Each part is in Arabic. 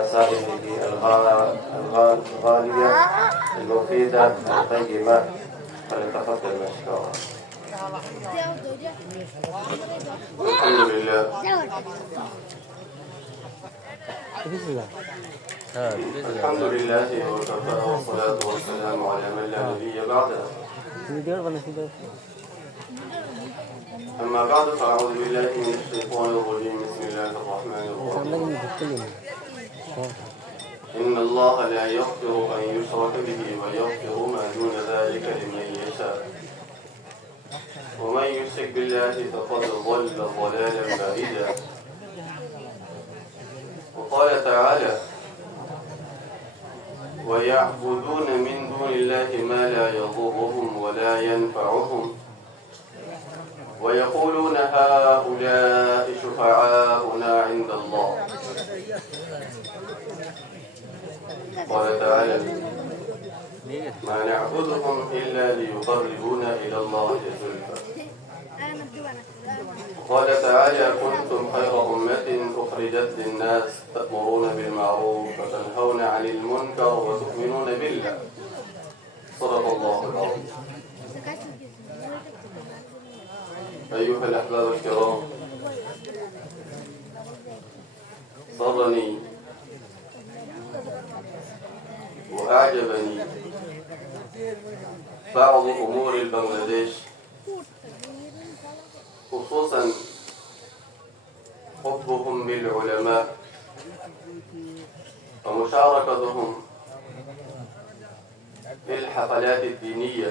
نصائحه الغالية المفيدة القيمة، فليتفضل مشكورا. الحمد لله الحمد لله وكفى، والصلاة والسلام على من لا نبي بعده. أما بعد، فأعوذ بالله من الشيطان الرجيم. بسم الله الرحمن الرحيم. إن الله لا يغفر أن يشرك به ويغفر ما دون ذلك لمن يشاء، ومن يشرك بالله فقد ضل ضلالا بعيدا. وقال تعالى: ويعبدون من دون الله ما لا يضرهم ولا ينفعهم ويقولون هؤلاء شفعاؤنا عند الله. قال تعالى: ما نعبدهم إلا ليقربونا إلى الله زلفى. قال تعالى: كنتم خير أمة أخرجت للناس تأمرون بالمعروف وتنهون عن المنكر وتؤمنون بالله. صدق الله العظيم. أيها الأحباب الكرام، سرني وأعجبني بعض أمور بنغلاديش، خصوصا حبهم بالعلماء ومشاركتهم في الحفلات الدينية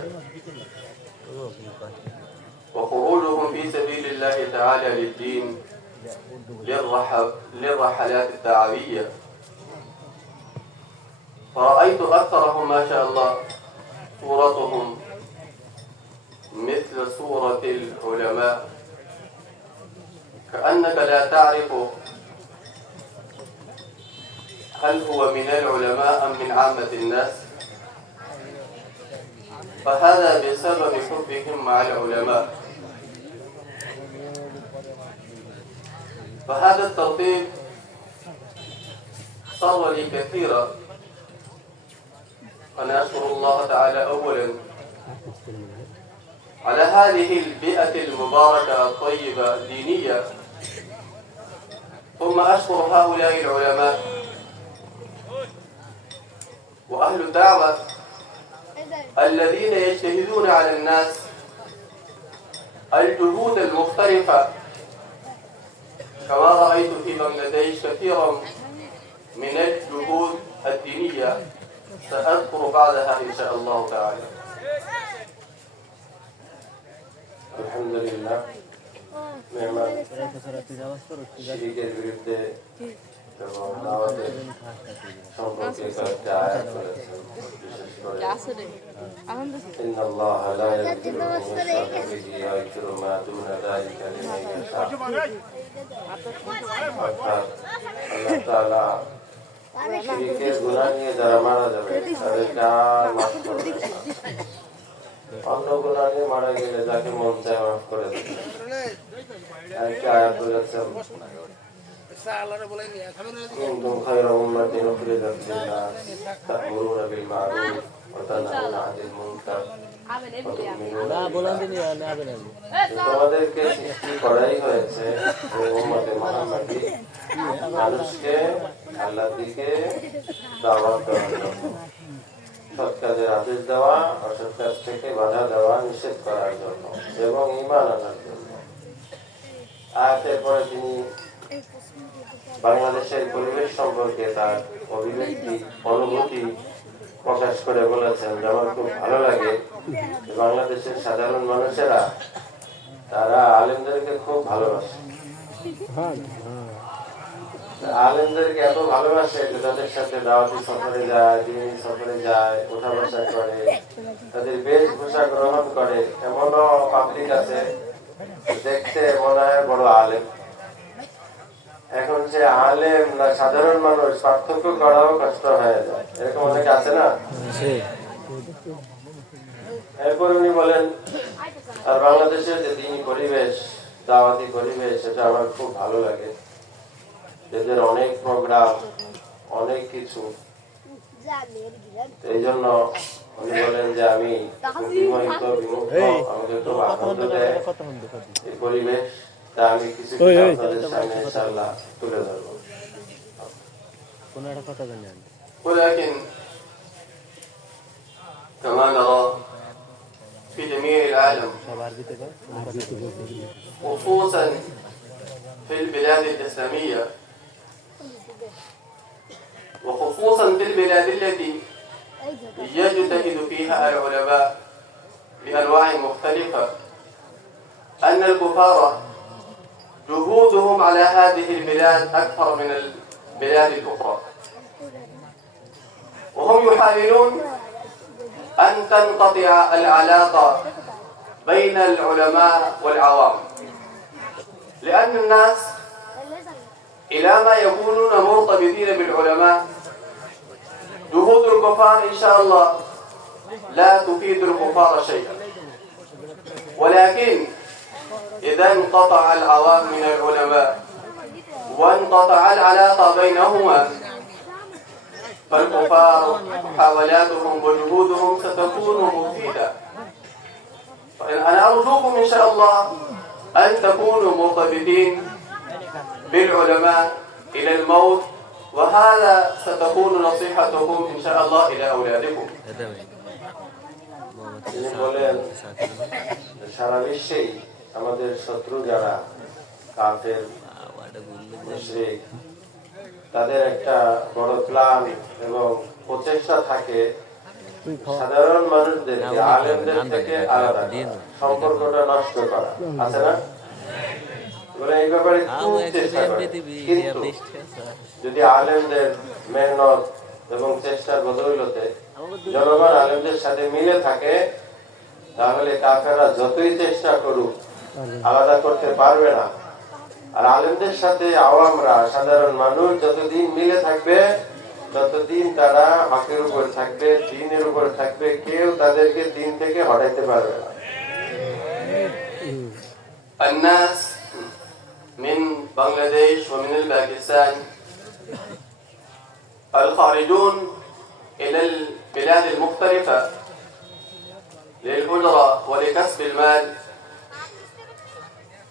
وخروجهم في سبيل الله تعالى للدين للرحلات الدعوية. فرأيت أكثرهم ما شاء الله صورتهم مثل صورة العلماء، كأنك لا تعرف هل هو من العلماء أم من عامة الناس. فهذا بسبب حبهم مع العلماء. فهذا الترتيب صار لي كثيرا، فأنا أشكر الله تعالى أولا على هذه البيئة المباركة الطيبة الدينية، ثم أشكر هؤلاء العلماء وأهل الدعوة الذين يجتهدون على الناس الجهود المختلفة. كما رأيت في بنغلاديش كثيرا من الجهود الدينية، سأذكر بعدها إن شاء الله تعالى. আলহামদুলিল্লাহ, মেহমান শিরিকের বিরুদ্ধে এবং দাওয়াতের সম্পর্কে কয়েকটা আয়াত করেছেন। বিশেষ করে ইন্নাল্লাহ লা ইয়াগফিরু আন ইউশরাকা বিহি ওয়া ইয়াগফিরু মা দুনা যালিকা লিমান ইয়াশা। অর্থাৎ আল্লাহ তাআলা শিরিকের গুনাহ নিয়ে যারা মারা যাবে তাদেরকে আর মাফ করবেন না। অন্য গুনাহ নিয়ে মারা গেলে যাকে মন চায় মাফ করে দেবেন। একটা আয়াত বলেছেন, كنتم خير أمة أخرجت للناس تأمرون بالمعروف وتنهون عن المنكر وتؤمنون بالله। তোমাদেরকে সৃষ্টি করাই হয়েছে উম্মতে মুহাম্মাদি, মানুষকে আল্লাহর দিকে দাওয়াত দেওয়ার জন্য, সৎ কাজের আদেশ দেওয়া, অসৎ কাজ থেকে বাধা দেওয়া, নিষেধ করার জন্য এবং ঈমান আনার জন্য। আয়াতের পরে তিনি বাংলাদেশের পরিবেশ সম্পর্কে তার অভিব্যক্তি অনুভূতি প্রকাশ করে বলেছেন যে আমার খুব ভালো লাগে বাংলাদেশের সাধারণ মানুষেরা তারা আলেমদেরকে খুব ভালোবাসে। আলেমদেরকে এত ভালোবাসে যে তাদের সাথে দাওয়াতি সফরে যায়, দিনী সফরে যায়, উঠা বসা করে, তাদের বেশভূষা গ্রহণ করে। এমনও পাবলিক আছে দেখতে মনে হয় বড় আলেম। এখন সে আলেম না সাধারণ মানুষ পার্থক্য করাও কষ্ট হয়ে যায়, এরকম অনেক আছে না। এরপর উনি বলেন, আর বাংলাদেশের যে দিনী পরিবেশ, দাওয়াতি পরিবেশ, সেটা আমার খুব ভালো লাগে। এদের অনেক প্রোগ্রাম, অনেক কিছু। এই জন্য উনি বলেন যে আমি বিমোহিত বিমুগ্ধ, আমাকে খুব আনন্দ দেয় এই পরিবেশ। তা আমি কিছু আপনাদের সামনে ইনশাআল্লাহ তুলে ধরবো। ولكن كما نرى في جميع العالم خصوصا في البلاد الإسلامية وخصوصا في البلاد التي يجتهد فيها العلماء بأنواع مختلفة أن الكفار جهودهم على هذه البلاد أكثر من البلاد الأخرى، وهم يحاولون أن تنقطع العلاقة بين العلماء والعوام، لأن الناس إلى ما يكونون مرتبطين بالعلماء جهود الكفار إن شاء الله لا تفيد الكفار شيئا، ولكن إذا انقطع العوام من العلماء وانقطع العلاقة بينهما فالكفار محاولاتهم وجهودهم ستكون مفيدة. أنا أرجوكم إن شاء الله أن تكونوا مرتبطين بالعلماء إلى الموت، وهذا ستكون نصيحتكم إن شاء الله إلى أولادكم. সারা বিশ্বেই আমাদের শত্রু যারা কাফের মুশরিক, তাদের একটা বড় প্ল্যান এবং প্রচেষ্টা থাকে সাধারণ মানুষদেরকে আলেমদের থেকে আলাদা সম্পর্কটা নষ্ট করা, আছে না? এই ব্যাপারে খুব চেষ্টা করে, কিন্তু যদি আলেমদের মেহনত এবং চেষ্টার বদৌলতে জনগণ আলেমদের সাথে মিলে থাকে, তাহলে কাফেররা যতই চেষ্টা করুক আলাদা করতে পারবে না। আর আলেমদের সাথে আওয়ামরা সাধারণ মানুষ যতদিন মিলে থাকবে ততদিন তারা হকের উপর থাকবে, দ্বীনের উপর থাকবে, কেউ তাদেরকে দ্বীন থেকে হটাইতে পারবে না। الناس من بنغلاديش ومن الباكستان الخارجون إلى البلاد المختلفة للأجرة ولكسب المال،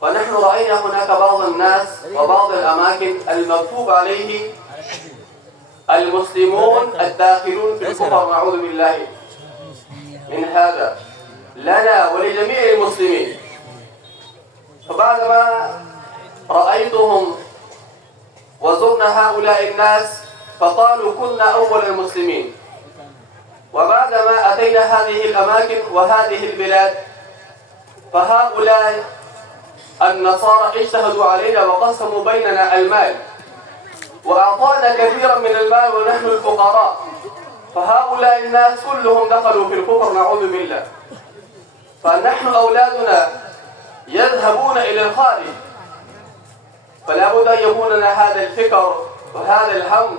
ونحن رأينا هناك بعض الناس وبعض الأماكن المكتوب عليه المسلمون الداخلون في الكفر، نعوذ بالله من هذا لنا ولجميع المسلمين. فبعدما رأيتهم وزرنا هؤلاء الناس فقالوا كنا أول المسلمين، وبعدما أتينا هذه الأماكن وهذه البلاد فهؤلاء النصارى اجتهدوا علينا وقسموا بيننا المال وأعطانا كثيرا من المال ونحن الفقراء، فهؤلاء الناس كلهم دخلوا في الكفر، نعوذ بالله. فنحن أولادنا يذهبون إلى الخارج، فلا بد أن يكون لنا هذا الفكر وهذا الهم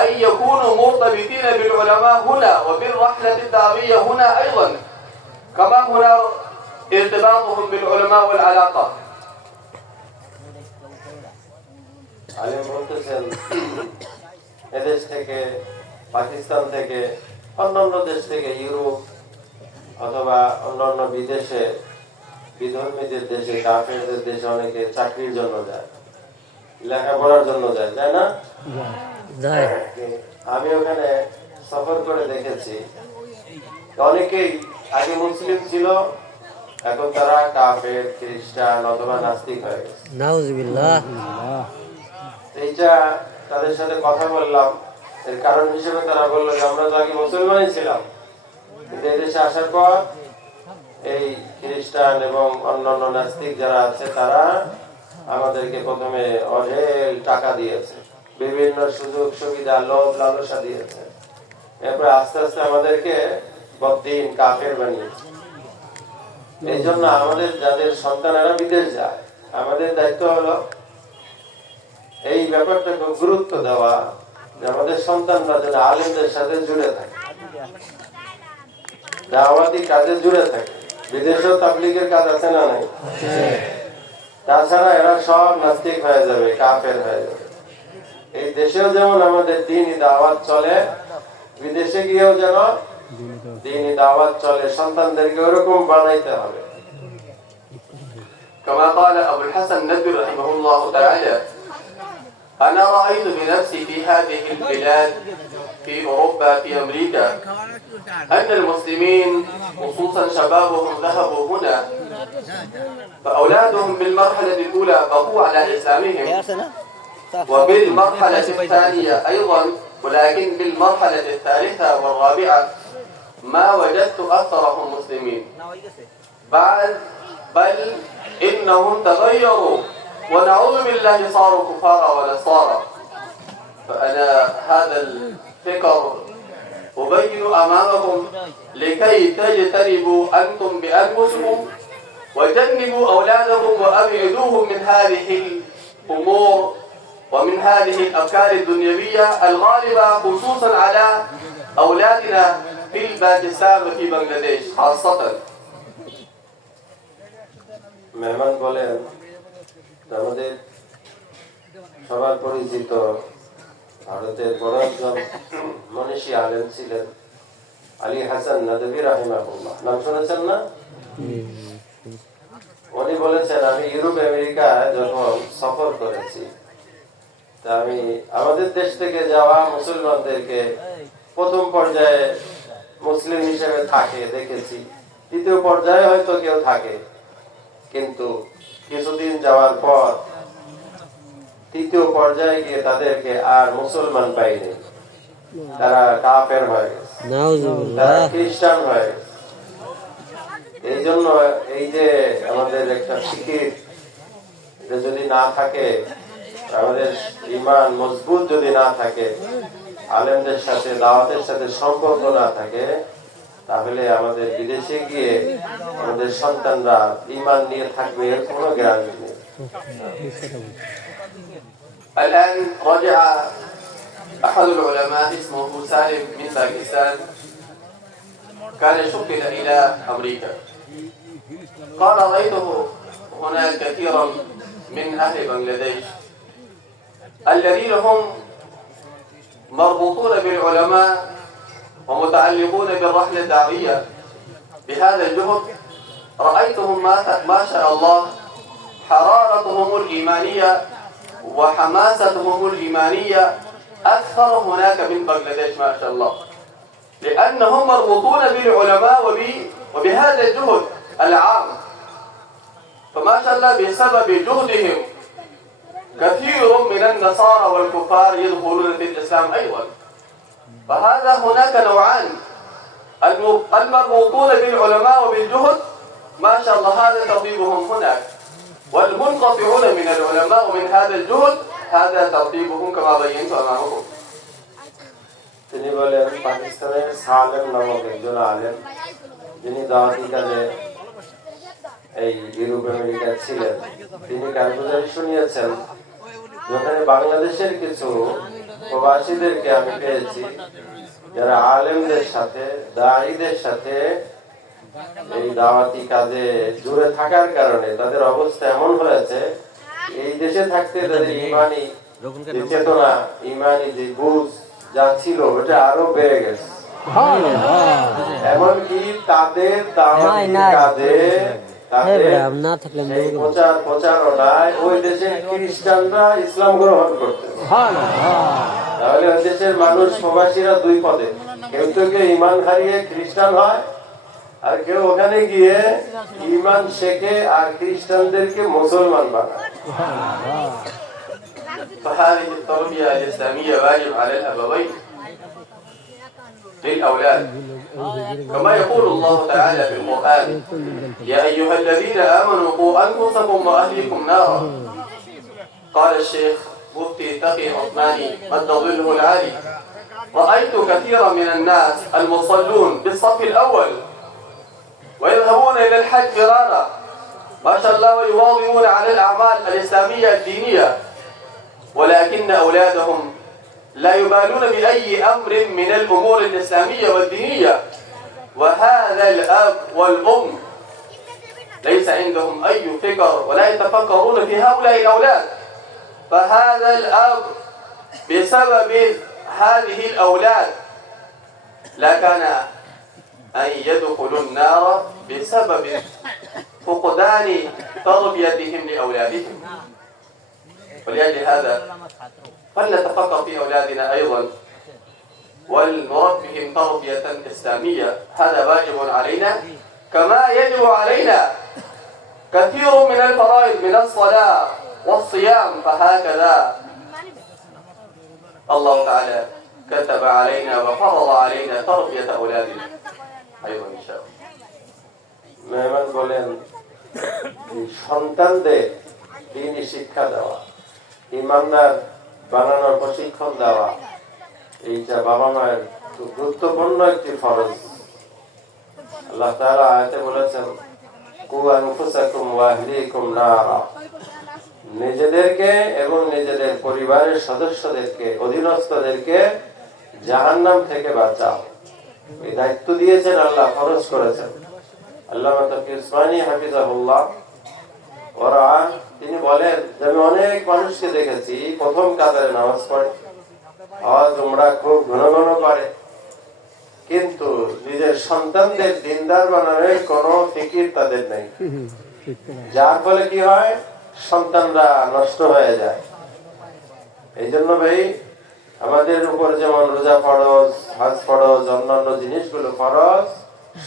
أن يكونوا مرتبطين بالعلماء هنا وبالرحلة الدعوية هنا أيضا، كما هنا ارتباطهم بالعلماء والعلاقة. আলেম বলতেছেন এদেশ থেকে, পাকিস্তান থেকে, অন্যান্য দেশ থেকে, ইউরোপ অথবা অন্যান্য বিদেশে, বিধর্মীদের দেশে, কাফেরদের দেশে অনেকে চাকরির জন্য যায়, লেখাপড়ার জন্য যায়, যায় না? আমি ওখানে সফর করে দেখেছি অনেকেই আগে মুসলিম ছিল, এখন তারা কাফের, খ্রিস্টান অথবা নাস্তিক হয়ে গেছে। নাউজুবিল্লাহ। এইটা তাদের সাথে কথা বললাম, এর কারণ হিসেবে তারা বললো যে আমরা তো আগে মুসলমানই ছিলাম, কিন্তু এই দেশে আসার পর এই খ্রিস্টান এবং অন্যান্য নাস্তিক যারা আছে তারা আমাদেরকে প্রথমে অঢেল টাকা দিয়েছে, বিভিন্ন সুযোগ সুবিধা, লোভ লালসা দিয়েছে, এরপর আস্তে আস্তে আমাদেরকে বদ্দিন কাফের বানিয়েছে। এই জন্য আমাদের যাদের সন্তানেরা বিদেশ যায়, আমাদের দায়িত্ব হলো এই ব্যাপারটাকে গুরুত্ব দেওয়া যে আমাদের সন্তানরা যেন আলেমদের সাথে জুড়ে থাকে, দাওয়াতি কাজে জুড়ে থাকে। বিদেশেও তাবলীগের কাজ আছে না নাই? তাছাড়া এরা সব নাস্তিক হয়ে যাবে, কাফের হয়ে যাবে। এই দেশেও যেমন আমাদের দ্বীনি দাওয়াত চলে, বিদেশে গিয়েও যেন দ্বীনি দাওয়াত চলে, সন্তানদেরকে ওরকম বানাইতে হবে। كما قال أبو الحسن الندوي رحمه الله تعالى: أنا رأيت بنفسي في هذه البلاد، في أوروبا، في أمريكا، أن المسلمين خصوصا شبابهم ذهبوا هنا، فأولادهم بالمرحلة الأولى بقوا على إسلامهم، وبالمرحلة الثانية أيضا، ولكن بالمرحلة الثالثة والرابعة ما وجدت أكثرهم مسلمين، بل إنهم تغيروا ونعوذ بالله صاروا كفارا ونصارى. فأنا هذا الفكر أبين أمامكم لكي تجتنبوا أنتم بأنفسكم وجنبوا أولادكم وأبعدوهم من هذه الأمور ومن هذه الأفكار الدنيوية الغالبة خصوصا على أولادنا في باكستان وفي بنغلاديش خاصة. মেহমান বলেন, আমাদের সবার পরিচিত ভারতের বড় একজন মনীষী আলেম ছিলেন আলী হাসান নদভী রাহিমাহুল্লাহ, নাম শুনেছেন না? উনি বলেছেন, আমি ইউরোপ আমেরিকা যখন সফর করেছি, তা আমি আমাদের দেশ থেকে যাওয়া মুসলমানদেরকে প্রথম পর্যায়ে মুসলিম হিসেবে থাকে দেখেছি, দ্বিতীয় পর্যায়ে হয়তো কেউ থাকে, কিন্তু কিছুদিন যাওয়ার পর তৃতীয় পর্যায়ে গিয়ে তাদেরকে আর মুসলমান পাইনি, তারা কাফের হয়ে গেছে, তারা খ্রিস্টান হয়ে গেছে। এই জন্য এই যে আমাদের একটা ফিকির যদি না থাকে, আমাদের ঈমান মজবুত যদি না থাকে, আলেমদের সাথে দাওয়াতের সাথে সম্পর্ক না থাকে, তাহলে আমাদের বিদেশে গিয়ে আমাদের সন্তানরা ঈমান নিয়ে থাকবে এর কোনো গ্যারান্টি নেই। الآن رجع أحد العلماء اسمه سالم من باكستان، كان شكل إلى أمريكا، قال رأيته هناك كثيرا من أهل بنغلاديش الذين هم مربوطون بالعلماء ومتعلقون بالرحلة الدعوية بهذا الجهد. رأيتهم ما شاء الله حرارتهم الإيمانية وحماستهم الإيمانية أكثر هناك من بنغلاديش ما شاء الله، لأنهم مربوطون بالعلماء وبهذا الجهد العام. فما شاء الله بسبب جهدهم كثير من النصارى والكفار يدخلون في الإسلام أيضا. فهذا هناك نوعان: المربوطون بالعلماء وبالجهد ما شاء الله هذا ترتيبهم هناك، والمنقطعون من العلماء ومن هذا الجهد هذا ترتيبهم كما بينت أمامكم. তিনি বলেন, পাকিস্তানের সালেম নামক একজন আলেম, যিনি দাওয়াতি কাজে এই ইউরোপ আমেরিকায় ছিলেন, তিনি কারগুজারি শুনিয়েছেন, যেখানে বাংলাদেশের কিছু প্রবাসীদেরকে আমি পেয়েছি যারা আলেমদের সাথে দায়ীদের সাথে এই দাওয়াতি কাজে জুড়ে থাকার কারণে তাদের অবস্থা এমন হয়েছে, এই দেশে থাকতে তাদের ইমানি যে চেতনা, ইমানি যে বুঝ যা ছিল ওটা আরো বেড়ে গেছে। এমনকি তাদের দাওয়াতি কাজে প্রচারণায় ওই দেশের খ্রিস্টানরা ইসলাম গ্রহণ করতে, তাহলে ওই দেশের মানুষ প্রবাসীরা দুই পদে, কেউ তো কেউ ইমান হারিয়ে খ্রিস্টান হয়, আর কেউ ওখানে গিয়ে ইমান শেখে আর খ্রিস্টানদেরকে মুসলমান বানায়। فهذه التربية الإسلامية واجب على الأبوين للأولاد، كما يقول الله تعالى في القرآن: يا أيها الذين آمنوا قوا أنفسكم وأهليكم نارا. قال الشيخ مفتي تقي عثماني مد ظله العالي: رأيت كثيرا من الناس المصلون بالصف الأول ويذهبون إلى الحج فرارا ما شاء الله ويواظبون على الأعمال الإسلامية الدينية، ولكن أولادهم لا يبالون بأي أمر من الأمور الإسلامية والدينية، وهذا الأب والأم ليس عندهم أي فكر ولا يتفكرون في هؤلاء الأولاد. فهذا الأب بسبب هذه الأولاد لكان أن يدخلوا النار بسبب فقدان تربيتهم لأولادهم. ولأجل هذا فلنتفكر في أولادنا أيضا ولنربهم تربية إسلامية. هذا واجب علينا كما يجب علينا كثير من الفرائض من الصلاة والصيام. فهكذا الله تعالى كتب علينا وفرض علينا تربية أولادنا أيضا إن شاء الله. মেহমান বলেন সন্তানদের দ্বীনি শিক্ষা দেওয়া, ইমানদার বানানোর প্রশিক্ষণ দেওয়া, এইটা বাবা মায়ের খুব গুরুত্বপূর্ণ একটি ফরজ। আল্লাহ তাআলা আয়াতে বলেছেন কু আনফুসাকুম ওয়া আহলিকুম নারা, নিজেদেরকে এবং নিজেদের পরিবারের সদস্যদেরকে, অধীনস্থদেরকে জাহান্নাম থেকে বাঁচাও। এই দায়িত্ব দিয়েছেন আল্লাহ, ফরজ করেছেন। আল্লামা তাকি উসমানী হাফিজাহুল্লাহ ওরা তিনি বলেন যে আমি অনেক মানুষকে দেখেছি প্রথম কাতারে নামাজ পড়ে, আওয়াজ উমরা খুব ঘন ঘন করে, কিন্তু নিজের সন্তানদের দিনদার বানানোর কোনো ফিকির তাদের নেই, যার ফলে কি হয় সন্তানরা নষ্ট হয়ে যায়। এই জন্য ভাই আমাদের উপর যেমন রোজা ফরজ, হজ ফরজ, অন্যান্য জিনিসগুলো ফরজ,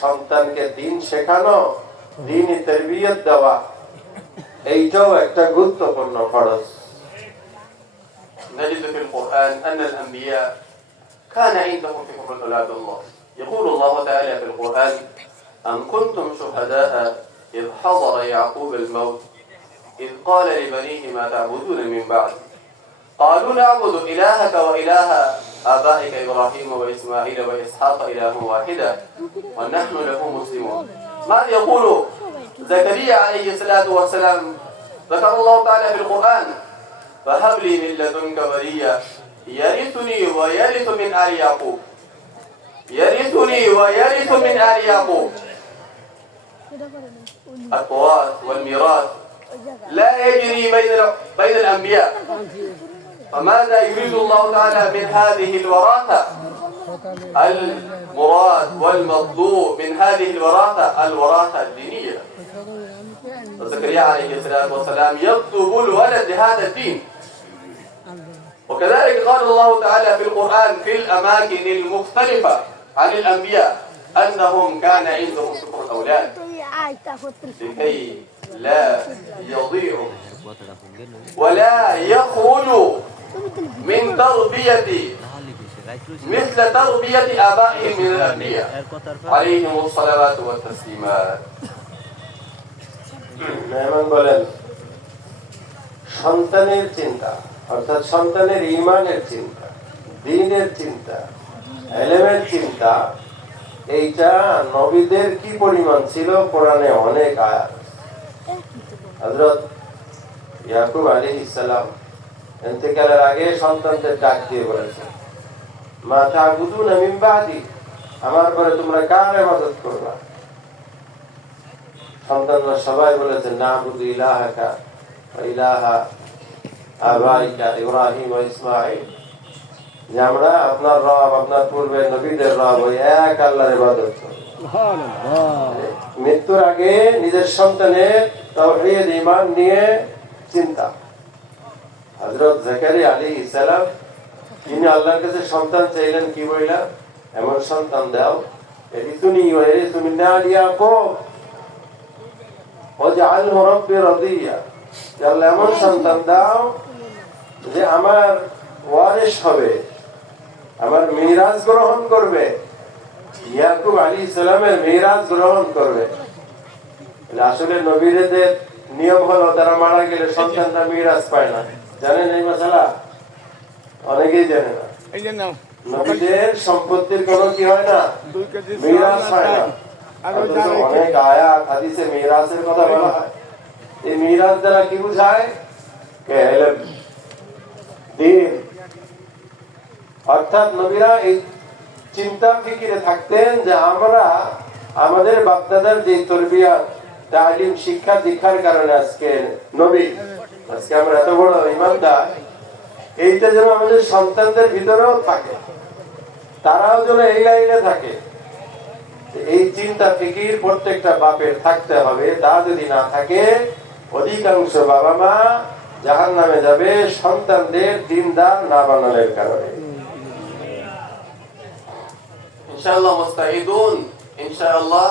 সন্তানকে দিন শেখানো, দ্বীনি তারবিয়ত দেওয়া, এইটাও একটা গুরুত্বপূর্ণ ফরজ। نجد في القرآن أن الأنبياء كان عندهم فكر أولاد الله. يقول الله تعالى في القرآن أم كنتم شهداء إذ حضر يعقوب الموت إذ قال لبنيه ما تعبدون من بعد قالوا نعبد إلهك وإله آبائك إبراهيم وإسماعيل وإسحاق إله واحدا ونحن له مسلمون. ماذا يقول زكريا عليه الصلاة والسلام؟ ذكر الله تعالى في القرآن فهب لي من لدنك وليا يرثني ويرث من آل يعقوب يرثني ويرث من آل يعقوب. التراث والميراث لا يجري بين الأنبياء. فماذا يريد الله تعالى من هذه الوراثة؟ المراد والمطلوب من هذه الوراثة الوراثة الدينية. زكريا عليه الصلاة والسلام يطلب الولد لهذا الدين. وكذلك قال الله تعالى في القرآن في الأماكن المختلفة عن الأنبياء أنهم كان عندهم شكر الأولاد لكي لا يضيعوا ولا يخرجوا من تربية مثل تربية آبائهم من الأنبياء عليهم الصلوات والتسليمات. মেহমান বলেন সন্তানের চিন্তা, অর্থাৎ সন্তানের ঈমানের চিন্তা, দ্বীনের চিন্তা, ইলমের চিন্তা, এইটা নবীদের কি পরিমাণ ছিল কোরআনে অনেক আয়াত। হযরত ইয়াকুব আলাইহিস সালাম ইন্তেকালের আগে সন্তানদের ডাক দিয়ে বলেছেন মা তা'বুদুনা মিন বাদি, আমার পরে তোমরা কার ইবাদত করবা? সন্তানরা সবাই বলেছেন না'বুদু ইলাহাকা ওয়া ইলাহা আবাইকা ইব্রাহিম ওয়া ইসমাঈল, যে আমরা আপনার রব, আপনার পূর্বে নবীদের রব ওই এক আল্লাহর ইবাদত করব। মৃত্যুর আগে নিজের সন্তানের তাওহীদ ঈমান নিয়ে চিন্তা। হযরত জাকারিয়া আলাইহিস সালাম তিনি আল্লাহর কাছে সন্তান চাইলেন, কি বললেন? এমন সন্তান দাও এরিসুনি ওয়া এরিসু মিন আলি ইয়াকুব ওয়াজআলহু রাব্বি রাদিয়া, আল্লাহ এমন সন্তান দাও যে আমার ওয়ারিস হবে, আমার মিরাজ গ্রহণ করবে। ইয়াকুব আলাইহিস সালামের মিরাজ গ্রহণ করবে। আসলে নবীদের নিয়ম হলো তারা মারা গেলে সন্তানরা মিরাজ পায় না। জানেন এই মাসালা? অনেকেই জানে না। নবীদের সম্পত্তির কোনো কি হয় না, মিরাজ হয় না। অনেক আয়াত হাদিসে মিরাজের কথা বলা হয়। এই মিরাজ দ্বারা কি বোঝায়? দ্বীন। অর্থাৎ নবীরা এই চিন্তা ফিকিরে থাকতেন যে আমরা আমাদের বাপদাদার যে তরবিয়ত, তালিম, শিক্ষা দীক্ষার কারণে আজকে নবী, আজকে আমরা এত বড় ইমানদার, এইটা যেন আমাদের সন্তানদের ভিতরেও থাকে, তারাও যেন এই লাইনে থাকে। এই চিন্তা ফিকির প্রত্যেকটা বাপের থাকতে হবে। তা যদি না থাকে, অধিকাংশ বাবা মা জাহান্নামে যাবে সন্তানদের দিনদার না বানানোর কারণে। ইনশাআল্লাহ মুস্তাঈদুন, ইনশাআল্লাহ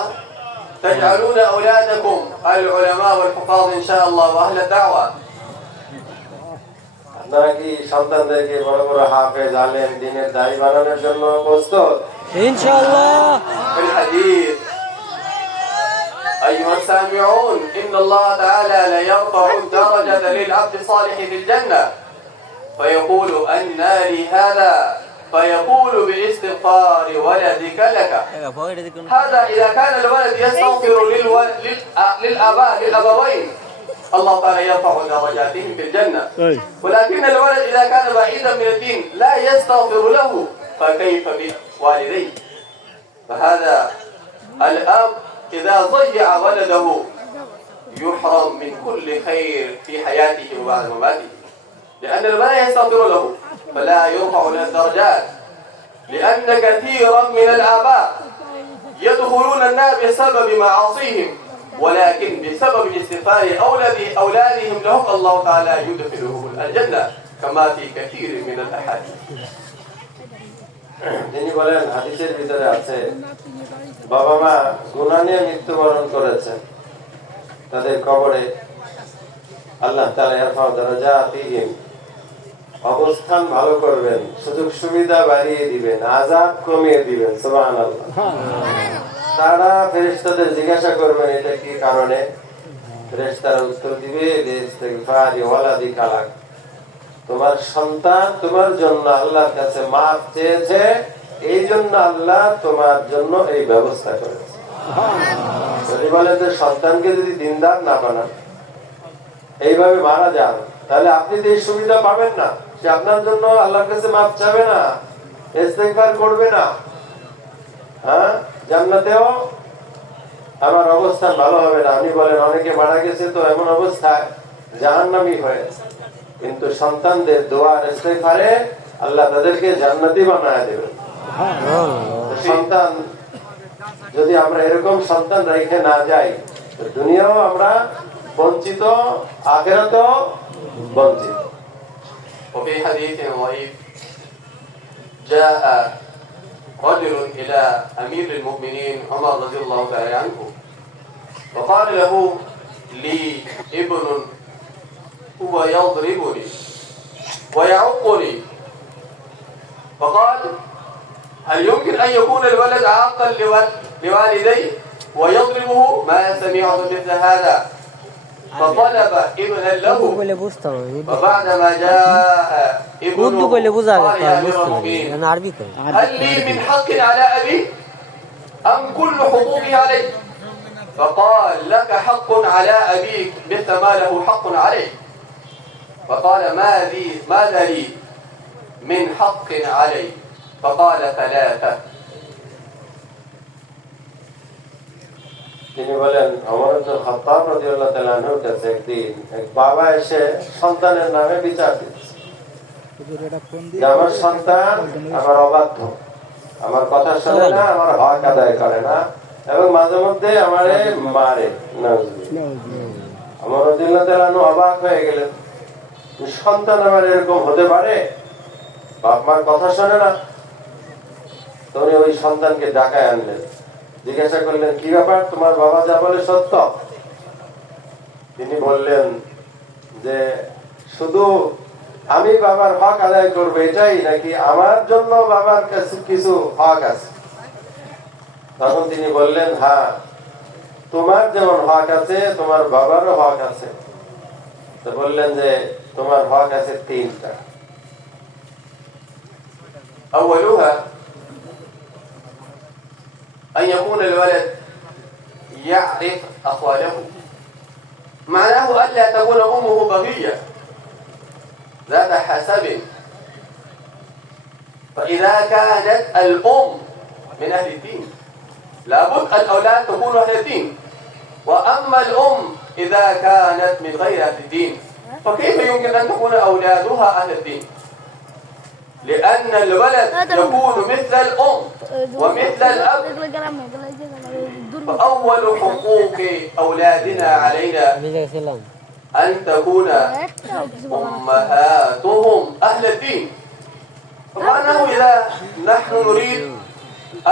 تجعلون أولادكم العلماء والحفاظ إن شاء الله وأهل الدعوة. আপনারা কি সন্তানদেরকে বড় বড় হাফেজ আলেম দ্বীনের দায়ী বানানোর জন্য প্রস্তুত? ইনশাআল্লাহ। في الحديث أيها السامعون إن الله تعالى لا يرفع الدرجة للعبد الصالح في الجنة فيقول أنى لي هذا فيقول باستغفار ولدك لك. هذا إذا كان الولد يستغفر للأبوين الله تعالى يرفع درجاتهم في الجنة. ولكن الولد إذا كان بعيدا من الدين لا يستغفر له فكيف بوالديه؟ فهذا الأب إذا ضيع ولده يحرم من كل خير في حياته وبعد مماته، لأن لا يستغفر له فلا يرفع له الدرجات. لأن كثيرا من الآباء يدخلون النار بسبب معاصيهم، ولكن بسبب استغفار أولادهم لهم الله تعالى يدخلهم الجنة كما في كثير من الأحاديث. তিনি বলেন, হাদিসের ভিতরে আছে বাবা মা গুনাহ নিয়ে মৃত্যুবরণ করেছেন, তাদের কবরে আল্লাহ তাআলা ইয়ারফাউ দারাজাতিহিম, অবস্থান ভালো করবেন, সুযোগ সুবিধা বাড়িয়ে দিবেন, আযাব কমিয়ে দিবেন। সুবহানাল্লাহ। তারা ফেরেশতাদের জিজ্ঞাসা করবেন এটা কি কারণে? ফেরেশতারা উত্তর দিবে ইস্তিগফারি ওয়ালাদিকা লাক, তোমার সন্তান তোমার জন্য আল্লাহর কাছে মাফ চেয়েছে, এই জন্য আল্লাহ তোমার জন্য এই ব্যবস্থা করেছে। যদি বলেন যে সন্তানকে যদি দিনদার না বানান, এইভাবে মারা যান, তাহলে আপনি তো এই সুবিধা পাবেন না। সে আপনার জন্য আল্লাহর কাছে মাফ চাবে না, ইস্তিগফার করবে না। হ্যাঁ, জান্নাতেও আমার অবস্থান ভালো হবে না। আপনি বলেন অনেকে মারা গেছে তো এমন অবস্থায় জাহান্নামী হয়ে, কিন্তু সন্তানদের দোয়ার ইস্তিগফারে আল্লাহ তাদেরকে জান্নাতি বানায় দেবেন। সন্তান যদি আমরা এরকম সন্তান রেখে না যাই, দুনিয়াও আমরা বঞ্চিত, আখিরাতেও বঞ্চিত। وفي حديث ضعيف جاء رجل إلى أمير المؤمنين عمر رضي الله تعالى عنه وقال له لي ابن هو يضربني ويعقني، فقال هل يمكن أن يكون الولد عاقا لوالديه ويضربه؟ ما سمعت مثل هذا. فطلب ابنا له، وبعدما جاء ابنه قال يا أمير المؤمنين هل لي من حق على أبي أم كل حقوقه عليه؟ فقال لك حق على أبيك مثل ما له حق عليه. فقال ماذا لي من حق عليه؟ فقال ثلاثة. তিনি বলেন ওমর ইবনে খাত্তাব রাদিয়াল্লাহু তাআলা আনহুর কাছে একদিন এক বাবা এসে সন্তানের নামে বিচার দিচ্ছে যে আমার সন্তান আমার অবাধ্য, আমার কথা শোনে না, আমার হক আদায় করে না এবং মাঝে মধ্যে আমারে মারে। ওমর রাদিয়াল্লাহু তাআলা আনহু অবাক হয়ে গেলেন, সন্তান আমার এরকম হতে পারে, বাপ মার কথা শোনে না। তো উনি ওই সন্তানকে ডাকায় আনলেন, জিজ্ঞাসা করলেন কি ব্যাপার, তোমার বাবা যা বলে সত্য? তিনি বললেন যে শুধু আমি বাবার হক আদায় করবো এটাই, নাকি আমার জন্য বাবার কাছে কিছু হক আছে? তখন তিনি বললেন হ্যাঁ, তোমার যেমন হক আছে তোমার বাবারও হক আছে। তো বললেন যে তোমার হক আছে তিনটা। أولها أن يكون الولد يعرف أخواله، معناه ألا تكون أمه بغية ذات حسب. فإذا كانت الأم من أهل الدين لابد الأولاد تكون أهل الدين، وأما الأم إذا كانت من غير أهل الدين فكيف يمكن أن تكون أولادها أهل الدين؟ لأن الولد يكون مثل الأم ومثل الأب. فأول حقوق أولادنا علينا أن تكون أمهاتهم أهل الدين. فأنه إذا نحن نريد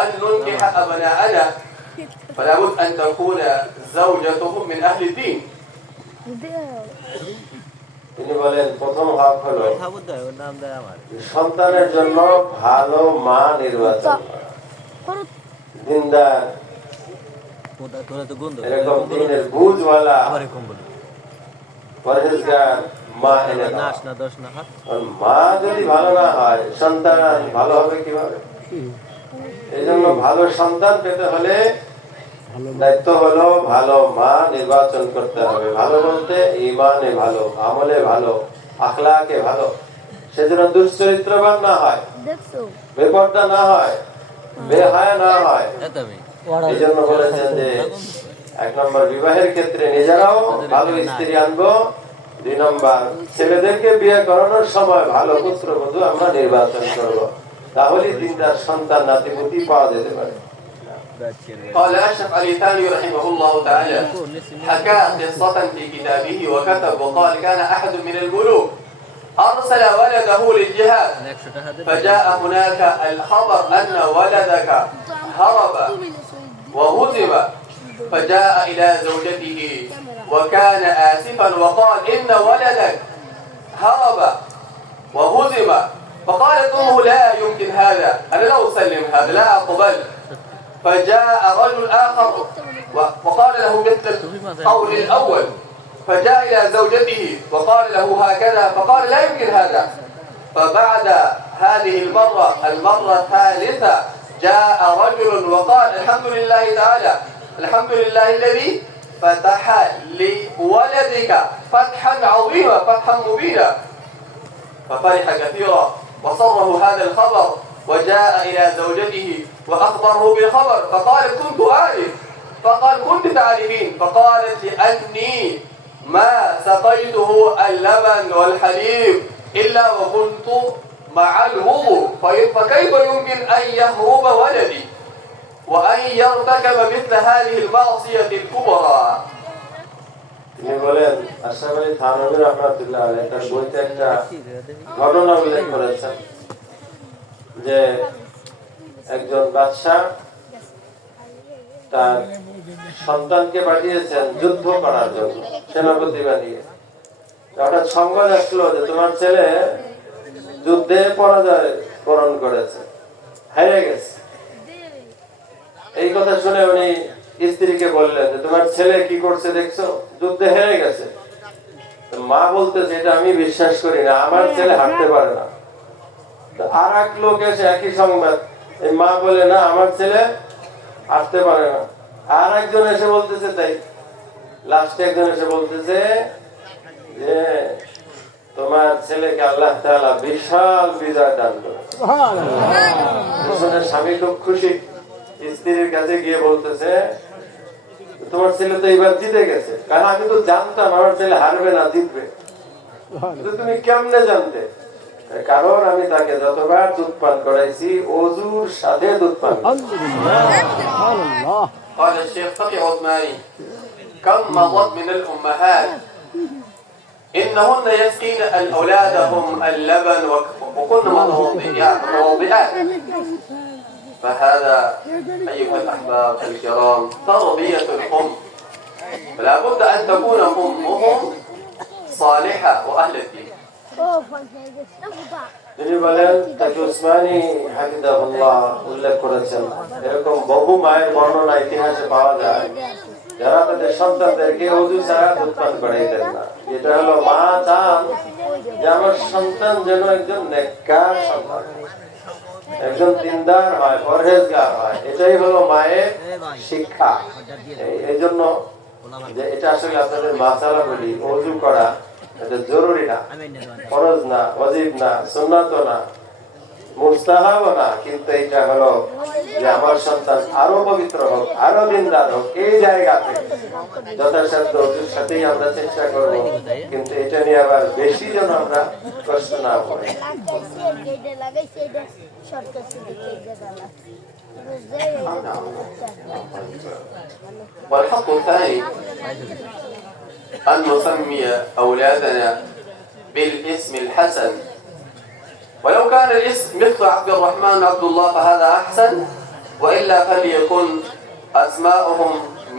أن ننكح أبناءنا فلا بد أن تكون زوجتهم من أهل الدين. তিনি বলেন প্রথম হক হলো সন্তানের জন্য ভালো মা নির্বাচন করা, দিনদার, এরকম দিনের বুঝওয়ালা পরহেজগার মা এনে দাও। মা যদি ভালো না হয় সন্তান ভালো হবে কিভাবে? এই জন্য ভালো সন্তান পেতে হলে দায়িত্ব হলো ভালো মা নির্বাচন করতে হবে। ভালো বলতে ঈমানে ভালো, আমলে ভালো, আখলাকে ভালো, সেজন্য দুশ্চরিত্রবান না হয়, বেপরদা না হয়, বেহায়া না হয়। এই জন্য বলেছেন যে 1 নম্বর বিবাহের ক্ষেত্রে নিজেরাও ভালো স্ত্রী আনবো, 2 নম্বর ছেলেদেরকে বিয়ে করানোর সময় ভালো পুত্রবধূ আমরা নির্বাচন করবো, তাহলে দিনদার সন্তান নাতিপুতি পাওয়া যেতে পারে। قال أشرف علي ثاني رحمه الله تعالى حكى قصة في كتابه وكتب وقال كان أحد من الملوك أرسل ولده للجهاد فجاء هناك الخبر أن ولدك هرب وهزم فجاء إلى زوجته وكان آسفا وقال إن ولدك هرب وهزم. فقالت أمه لا يمكن هذا، أنا لا أسلم هذا، لا أقبل. فجاء رجل آخر وقال له مثل القول الأول، فجاء إلى زوجته وقال له هكذا، فقال لا يمكن هذا. فبعد هذه المرة الثالثة جاء رجل وقال الحمد لله تعالى، الحمد لله الذي فتح لولدك فتحا عظيما فتحا مبينا. ففرح كثيرا وصره هذا الخبر وجاء إلى زوجته وأخبره بالخبر. فقالت كنت أعرف، فقال كنت تعرفين؟ فقالت لأني ما سقيته اللبن والحليب إلا وكنت مع الوضوء، فكيف يمكن أن يهرب ولدي وأن يرتكب مثل هذه المعصية الكبرى؟ তিনি বলেন আশরাফ আলী থানভী রাহমাতুল্লাহ আলাইহি তার বইতে একটা ঘটনা উল্লেখ করেছেন যে একজন বাদশা তার সন্তানকে পাঠিয়েছেন যুদ্ধ করার জন্য, সেনাপতি বানিয়ে। হঠাৎ সংবাদ আসলো যে তোমার ছেলে যুদ্ধে পরাজয় বরণ করেছে, হেরে গেছে। এই কথা শুনে উনি স্ত্রীকে বললেন যে তোমার ছেলে কি করছে দেখছো, যুদ্ধে হেরে গেছে। মা বলতেছে এটা আমি বিশ্বাস করি না, আমার ছেলে হারতে পারে না। আর এক লোক এসে একই সংবাদ, এই মা বলে না আমার ছেলে হারতে পারে না। আর একজন এসে বলতেছে তাই। লাস্টে একজন এসে বলতেছে যে তোমার ছেলেকে আল্লাহ তাআলা বিশাল বিজয় দান করেছে। স্বামী খুব খুশি, স্ত্রীর কাছে গিয়ে বলতেছে তোমার ছেলে তো এবার জিতে গেছে। কারণ আমি তো জানতাম আমার ছেলে হারবে না, জিতবে। তুমি কেমনে জানতে? কারণ আমি তাকে যতবার দুধ পান করাইছি ওযুর সাথে দুধ পান। قال الشيخ تقي عثماني كم مضت من الأمهات إنهن يسقين أولادهم اللبن وكن مواضعات. فهذا أيها الأحباب الكرام تربية الأم، فلا بد أن تكون أمهم صالحة وأهل الدين. তিনি বলেন তাকে উসমানী হাফিজাহুল্লাহ উল্লেখ করেছেন এরকম বহু মায়ের বর্ণনা ইতিহাসে পাওয়া যায় যারা তাদের সন্তানদেরকে ওযু ছাড়া দুধ পান করাইতেন না। এটা হলো মা চান যে আমার সন্তান যেন একজন নেককার সন্তান, একজন দিনদার হয়, পরহেজগার হয়। এটাই হলো মায়ের শিক্ষা। এই জন্য যে এটা আসলে আপনাদের মাসালা বলি, ওযু করা এটা জরুরি না, ফরজ না, ওয়াজিব না, সুন্নাত না, মুস্তাহাব না, কিন্তু এটা হলো যে আমার সন্তান আরো পবিত্র হোক, আরো দিনদার হোক, এই জায়গা থেকে যথাসাধ্য ওদের সাথেই আমরা চেষ্টা করব, কিন্তু এটা নিয়ে আবার বেশি যেন আমরা কষ্ট না পড়ি। والحق الثاني أن نسمي أولادنا بالاسم الحسن، ولو كان الاسم مثل عبد الرحمن عبد الله فهذا أحسن، وإلا فليكن أسماؤهم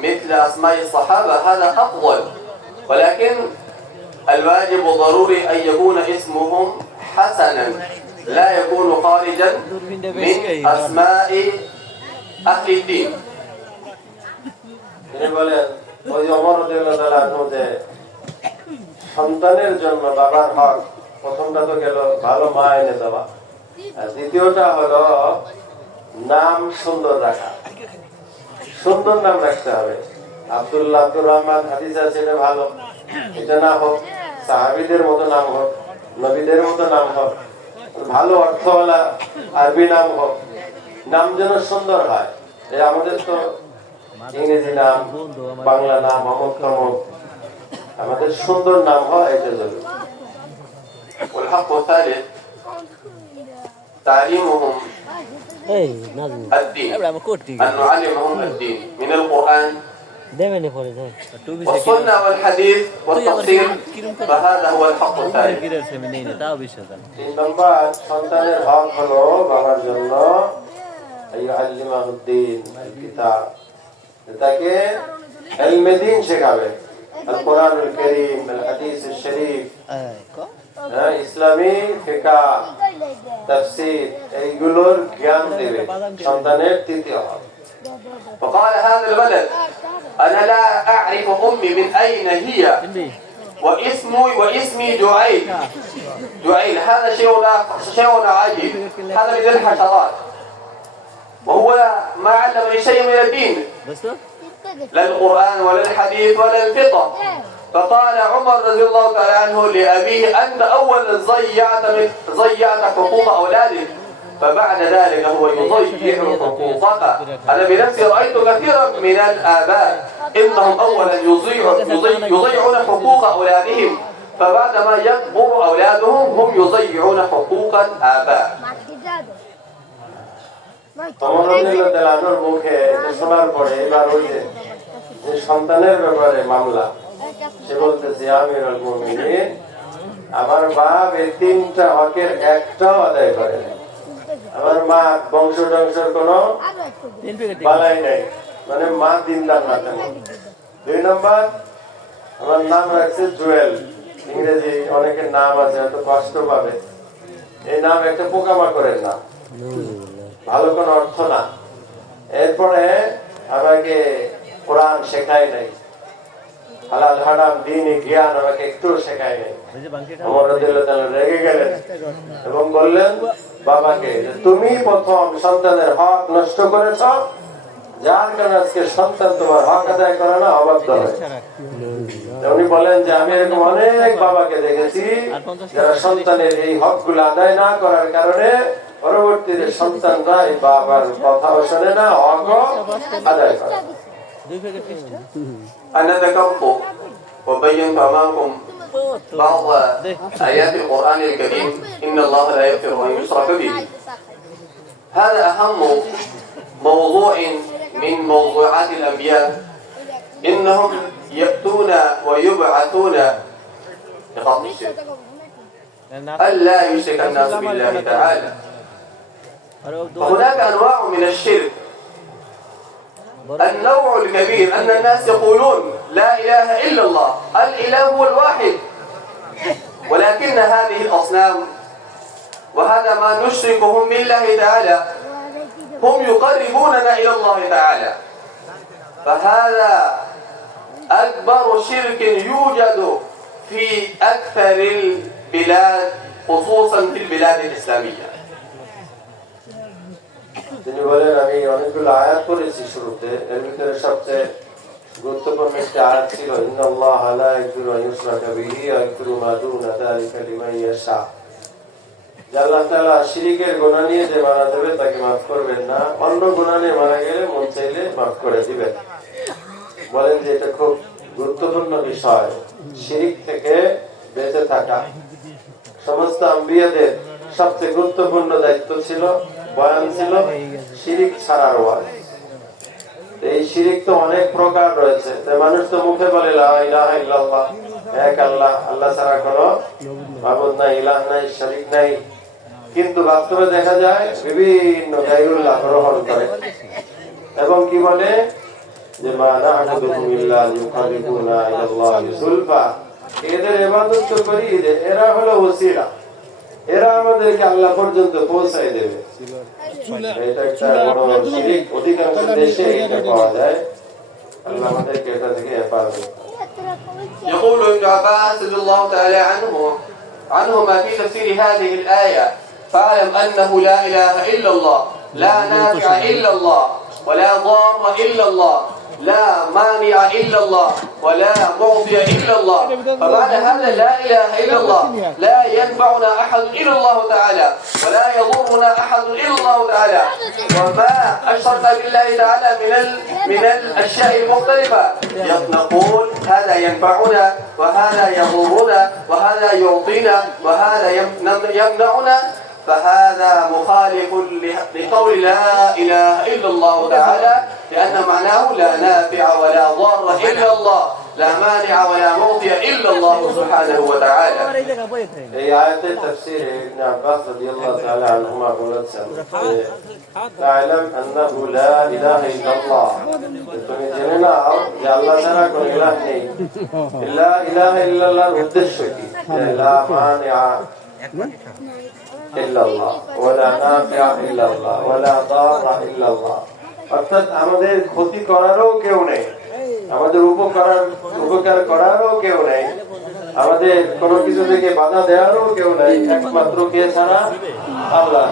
مثل أسماء الصحابة هذا أفضل، ولكن الواجب ضروري أن يكون اسمهم حسنا لا يكون خارجا من أسماء أهل الدين. তিনি বলেন ওই ওমর রাদিয়াল্লাহু আনহু যে সন্তানের জন্য বাবার হক প্রথমটা তো গেল ভালো মা এনে দেওয়া, আর দ্বিতীয়টা হলো নাম সুন্দর রাখা, সুন্দর নাম রাখতে হবে। আব্দুল্লাহ, আব্দুর রহমান, হাদিস আছে এটা ভালো, এটা না হোক সাহাবীদের মতো নাম হোক, নবীদের মতো নাম হোক, ভালো অর্থওয়ালা আরবি নাম হোক, নাম যেন সুন্দর হয়। এই আমাদের তো ইংরেজি নাম, বাংলা নাম, অমুক তমুক, আমাদের সুন্দর নাম হয় এটা জরুরি। والحق الثالث تعليمهم الدين، أن نعلمهم الدين من القرآن والسنة والحديث والتفسير، فهذا هو الحق الثالث. 3 নম্বর সন্তানের হক হলো বাবার জন্য আইয়ুআল্লিমাহুদ্দিন আল কিতাব, তাকে ইলমে দ্বীন শেখাবে, আল কোরআনুল কারীম, আল হাদিসুশ শরীফ, ইসলামী ফিকহ, তাফসীর, এইগুলোর জ্ঞান দেবে সন্তানের তৃতীয় হক। فقال هذا الولد أنا لا أعرف أمي من أين هي واسمي جعيل. جعيل هذا شيء عجيب، هذا من الحشرات، وهو ما علمني شيء من الدين، لا القرآن ولا الحديث ولا الفقه. فقال عمر رضي الله تعالى عنه لأبيه أنت أول ضيعت حقوق أولادك، فبعد ذلك هو يضيع حقوقك. أنا بنفسي رأيت كثيرا من الآباء إنهم أولا يضيعون حقوق أولادهم، فبعدما يكبر أولادهم هم يضيعون حقوق الآباء. ওমর রাদিয়াল্লাহু আনহুর মুখে এটা শোনার পরে এবার ওই যে সন্তানের ব্যাপারে মামলা, সে বলতেছে আমিরুল মুমিনিন, আমার বাপ এই 3টা হকের একটাও আদায় করে না, আমার মা বংশ টংশের কোনো বালাই নাই, মানে মা দিনদার না তেমন। 2 নম্বর আমার নাম রাখছে জুয়েল, ইংরেজি অনেকের নাম আছে হয়তো কষ্ট পাবে, এই নাম একটা পোকামাকড়ের নাম, ভালো কোনো অর্থ না। এরপরে আমাকে কোরআন শেখায় নাই, হালাল হারাম দ্বীনি জ্ঞান আমাকে একটু শেখায় নাই। ওমর রাদিয়াল্লাহু তাআলা রেগে গেলেন এবং বললেন বাবাকে, তুমি প্রথম সন্তানের হক নষ্ট করেছ, যার কারণে আজকে সন্তান তোমার হক আদায় করে না, অবাধ্য হয়। উনি বলেন যে আমি এরকম অনেক বাবাকে দেখেছি যারা সন্তানের এই হকগুলো আদায় না করার কারণে পরবর্তীতে সন্তানরা এই বাবার কথাও শোনে না, হকও আদায় করে। أنا ذكرت وبينت أمامكم بعض آيات القرآن الكريم إن الله لا يغفر أن يشرك به. هذا أهم موضوع من موضوعات الأنبياء، إنهم يأتون ويبعثون لقتل الشرك، ألا يشرك الناس بالله تعالى. فهناك أنواع من الشرك. النوع الكبير أن الناس يقولون لا إله إلا الله، الإله هو الواحد، ولكن هذه الأصنام وهذا ما نشركهم بالله تعالى هم يقربوننا إلى الله تعالى، فهذا أكبر شرك يوجد في أكثر البلاد خصوصا في البلاد الإسلامية. তিনি বলেন আমি অনেকগুলো আয়াত পড়েছি শুরুতে, এর ভিতরে সবচেয়ে গুরুত্বপূর্ণ একটি আয়াত ছিল ইন্নাল্লাহা লা ইয়াগফিরু আন ইউশরাকা বিহি ওয়া ইয়াগফিরু মা দুনা যালিকা লিমান ইয়াশা, যে আল্লাহ তাআলা শিরকের গুনাহ নিয়ে যে মারা যাবে তাকে মাফ করবেন না, অন্য গুনাহ নিয়ে মারা গেলে মন চাইলে মাফ করে দিবেন। বলেন যে এটা খুব গুরুত্বপূর্ণ বিষয়, শিরক থেকে বেঁচে থাকা। সমস্ত আম্বিয়াদের সবচেয়ে গুরুত্বপূর্ণ দায়িত্ব ছিল, বয়ান ছিল শিরক ছাড়ার ওয়াজ। এই শিরক তো অনেক প্রকার রয়েছে। মানুষ তো মুখে বলে লা ইলাহা ইল্লাল্লাহ, এক আল্লাহ, আল্লাহ ছাড়া কোনো মাবুদ নাই, ইলাহ নাই, শরীক নাই। কিন্তু বাস্তবে দেখা যায় বিভিন্ন গায়রুল্লাহ গ্রহণ করে এবং কি বলে যে মা না'বুদুহুম ইল্লা লিয়ুকাররিবুনা ইলাল্লাহি যুলফা। এদের ইবাদত তো করি যে এরা হলো ওসিলা, এরা আমাদেরকে আল্লাহ পর্যন্ত পৌঁছায় দেবে। এটা একটা বড় শিরক, অধিকাংশ দেশে এটা পাওয়া যায়। আল্লাহ আমাদেরকে এটা থেকে হেফাজত। يقول ابن عباس رضي الله تعالى عنهما في تفسير هذه الآية: فاعلم أنه لا إله إلا الله، لا نافع إلا الله، ولا ضار إلا الله، لا مانع إلا الله، ولا معطي إلا الله. فمعنى هذا لا إله إلا الله لا ينفعنا أحد إلا الله تعالى، ولا يضرنا أحد إلا الله تعالى. وما أشركنا بالله تعالى من الأشياء المختلفة نقول هذا ينفعنا وهذا يضرنا وهذا يعطينا وهذا يمنعنا، فهذا مخالف لقول لا إله إلا الله تعالى، لأن معناه لا نافع ولا ضار إلا الله، لا مانع ولا معطي إلا الله سبحانه وتعالى. এই আয়াতের তাফসীরে ইবনে আব্বাস রাদিয়াল্লাহু তাআলা আনহুমা বলেছেন, ফা'লাম আন্নাহু লা ইলাহা ইল্লাল্লাহ, তুমি জেনে নাও যে আল্লাহ ছাড়া কোনো ইলাহ নেই। লা ইলাহা ইল্লাল্লাহর উদ্দেশ্য কি? লা মানিআ ইল্লাল্লাহ ওয়ালা নাফিআ ইল্লাল্লাহ ওয়ালা দারা ইল্লাল্লাহ। অর্থাৎ আমাদের ক্ষতি করারও কেউ নেই, আমাদের উপকার করারও কেউ নেই, আমাদের কোনো কিছু থেকে বাধা দেওয়ারও কেউ নেই, একমাত্র কে ছাড়া? আল্লাহ।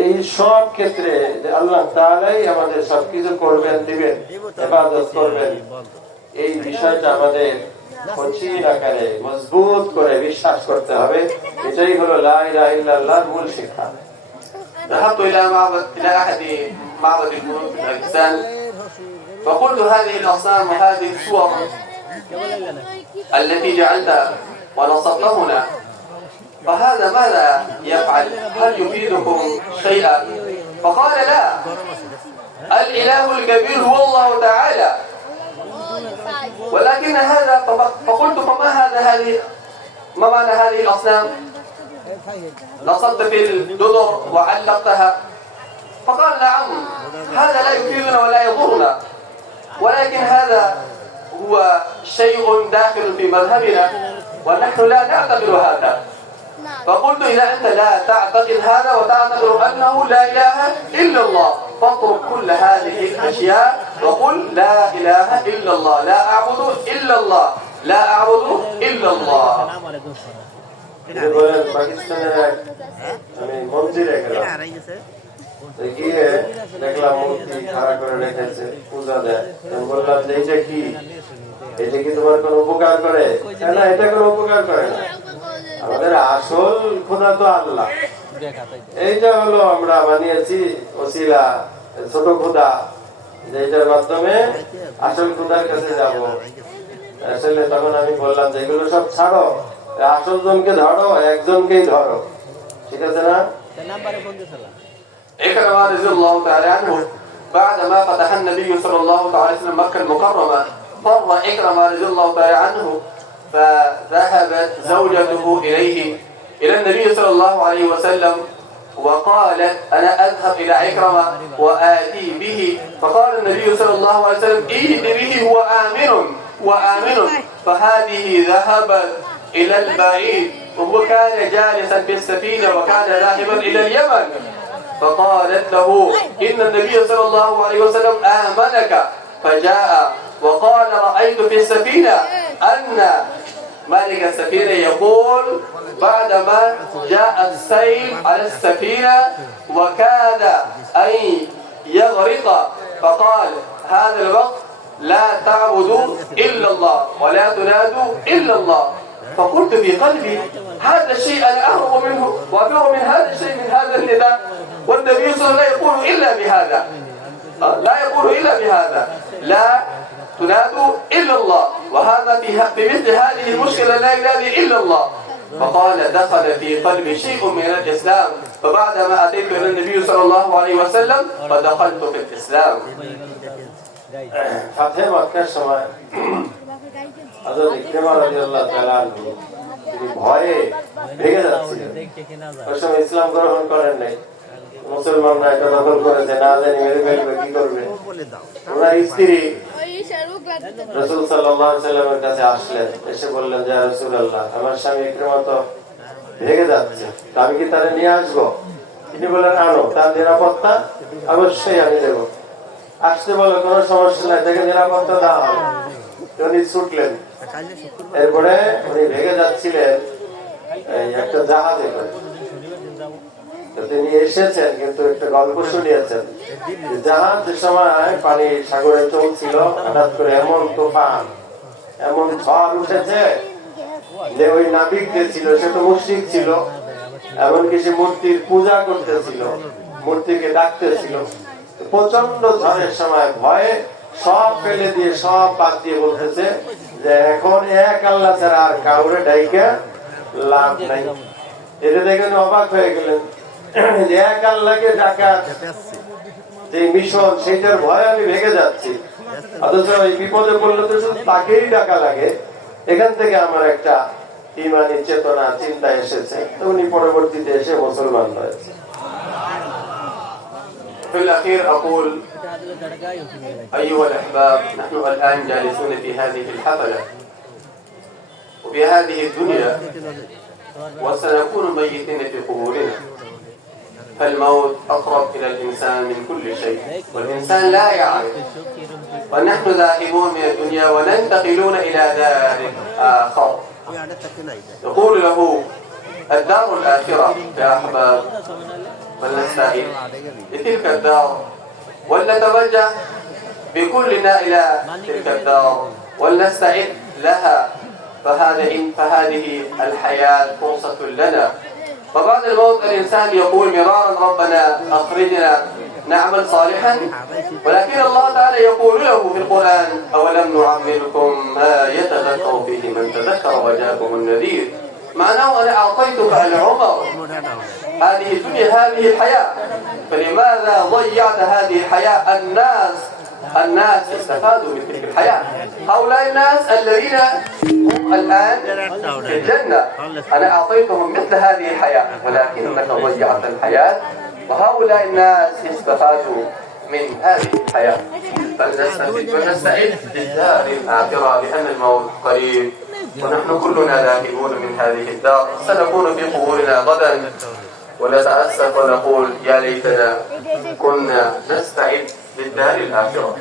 এই সব ক্ষেত্রে আল্লাহ তাআলাই আমাদের সবকিছু করবেন, দিবেন, ইবাদত করবেন, এই বিষয়টা আমাদের কঠিন আকারে মজবুত করে বিশ্বাস করতে হবে। এটাই হলো লা ইলাহা ইল্লাল্লাহর মূল শিক্ষা। ذهبت إلى أحد معبد الملوك في باكستان، فقلت هذه الأصنام وهذه الصور التي جعلتها ونصبتها هنا، فهذا ماذا يفعل؟ هل يفيدكم شيئا؟ فقال لا، الإله الكبير هو الله تعالى. ولكن هذا، فقلت ما معنى هذه الأصنام؟ نصبت في الجدر وعلقتها. فقال نعم، هذا لا يفيدنا ولا يضرنا، ولكن هذا هو شيء داخل في مذهبنا ونحن لا نعتقد هذا. فقلت إذا أنت لا تعتقد هذا وتعتقد أنه لا إله إلا الله، فاترك كل هذه الأشياء وقل لا إله إلا الله، لا أعبد إلا الله، لا أعبد إلا الله. পাকিস্তানের আমি মন্দিরে গেলাম, গিয়ে দেখলাম মূর্তি খাড়া করে রেখেছে, পূজা দেয়। আমি বললাম যে এইটা কি, এটা কি তোমার কোনো উপকার করে? না, এটা কোনো উপকার করে না। আমাদের আসল খোদা তো আল্লাহ, এইটা হলো আমরা বানিয়েছি ওসিলা, ছোট খোদা, যেটার মাধ্যমে আসল খোদার কাছে যাব। আসলে তখন আমি বললাম যে এগুলো সব ছাড়ো, আসল জনকে ধরো, একজনকেই ধরো, ঠিক আছে না? إكرمة رضي الله تعالى عنه بعدما فتح النبي صلى الله عليه وسلم مكة المكرمة، فر إكرمة رضي الله تعالى عنه، فذهبت زوجته إلى النبي صلى الله عليه وسلم وقالت أنا أذهب إلى إكرمة وآتي به. فقال النبي صلى الله عليه وسلم ائت به، هو آمن. فهذه ذهبت إلى البعيد وهو كان جالسا في السفينة وكان ذاهبا إلى اليمن، فقالت له إن النبي صلى الله عليه وسلم آمنك، فجاء وقال رأيت في السفينة أن مالك السفينة يقول بعدما جاء السيل على السفينة وكاد أن يغرق، فقال هذا الوقت لا تعبدوا إلا الله ولا تنادوا إلا الله. فقلت في قلبي هذا الشيء أنا أهرب منه وأفر من هذا الشيء من هذا النداء، والنبي صلى الله عليه وسلم لا يقول إلا بهذا، لا يقول إلا بهذا، لا تنادوا إلا الله، وهذا في مثل هذه المشكلة لا ينادي إلا الله. فقال دخل في قلبي شيء من الإسلام، فبعدما أتيت إلى النبي صلى الله عليه وسلم فدخلت في الإسلام. ফাতহে মক্কার সময় হযরত ইকরামা রাদিয়াল্লাহু তাআলা তিনি ভয়ে ভেগে যাচ্ছিলেন। ওই সময় ইসলাম গ্রহণ করেন নাই, মুসলমানরা এটা দখল করেছে, না জানি মেরে ফেলবে, কি করবে। ওনার স্ত্রী রাসূল সাল্লাল্লাহু আলাইহি ওয়াসাল্লামের কাছে আসলেন, এসে বললেন যে ইয়া রাসূলুল্লাহ, আমার স্বামী ইকরামা তো ভেগে যাচ্ছে, আমি কি তারে নিয়ে আসবো? তিনি বললেন আনো, তার নিরাপত্তা অবশ্যই আমি দেব। আসতে বলো, কোনো সমস্যা নাই, দেখে নিরাপত্তা দেওয়া হবে। উনি ছুটলেন। এরপরে উনি ভেগে যাচ্ছিলেন একটা জাহাজে করে। তিনি এসেছেন কিন্তু একটা গল্প শুনিয়েছেন। জাহাজ যে সময় পানি সাগরে চলছিল, হঠাৎ করে এমন তুফান, এমন ঝড় উঠেছে যে ওই নাবিক যে ছিল সে তো মুশরিক ছিল, এমনকি সে মূর্তির পূজা করতেছিল, মূর্তিকে ডাকতেছিল। প্রচন্ড ঝড়ের সময় ভয়ে সব ফেলে দিয়ে, সব বাদ দিয়ে বলতেছে যে এখন এক আল্লাহ ছাড়া আর কাউরে ডাইকা লাভ নাই। এটা দেখে অবাক হয়ে গেলেন যে এক আল্লাহকে ডাকার যে মিশন, সেটার ভয়ে আমি ভেগে যাচ্ছি, অথচ এই বিপদে পড়লে তো শুধু তাকেই ডাকা লাগে। এখান থেকে আমার একটা ইমানি চেতনা, চিন্তা এসেছে। উনি পরবর্তীতে এসে মুসলমান হয়েছে। في الأخير أقول أيها الأحباب، نحن الآن جالسون في هذه الحفلة وفي هذه الدنيا، وسنكون ميتين في قبورنا، فالموت أقرب إلى الإنسان من كل شيء، والإنسان لا يعرف، ونحن ذاهبون من الدنيا وننتقلون إلى دار آخر يقول له الدار الآخرة. يا أحباب، فلنستعد لتلك الدار ولنتوجه بكلنا إلى تلك الدار ولنستعد لها، فهذه الحياة فرصة لنا. وبعد الموت الإنسان يقول مرارا ربنا أخرجنا نعمل صالحا، ولكن الله تعالى يقول له في القرآن أولم نعمركم ما يتذكر فيه من تذكر وجاءكم النذير، معناه أنا أعطيتك العمر، هذه الدنيا، هذه الحياة، فلماذا ضيعت هذه الحياة؟ الناس استفادوا من تلك الحياة. هؤلاء الناس الذين هم الآن في الجنة أنا أعطيتهم مثل هذه الحياة، ولكنك ضيعت الحياة، وهؤلاء الناس استفادوا من هذه الحياة. فلنستعد للدار الآخرة، لأن الموت قريب، ونحن كلنا ذاهبون من هذه الدار. سنكون في قبورنا غدا ونتأسف ونقول يا ليتنا كنا نستعد للدار الآخرة.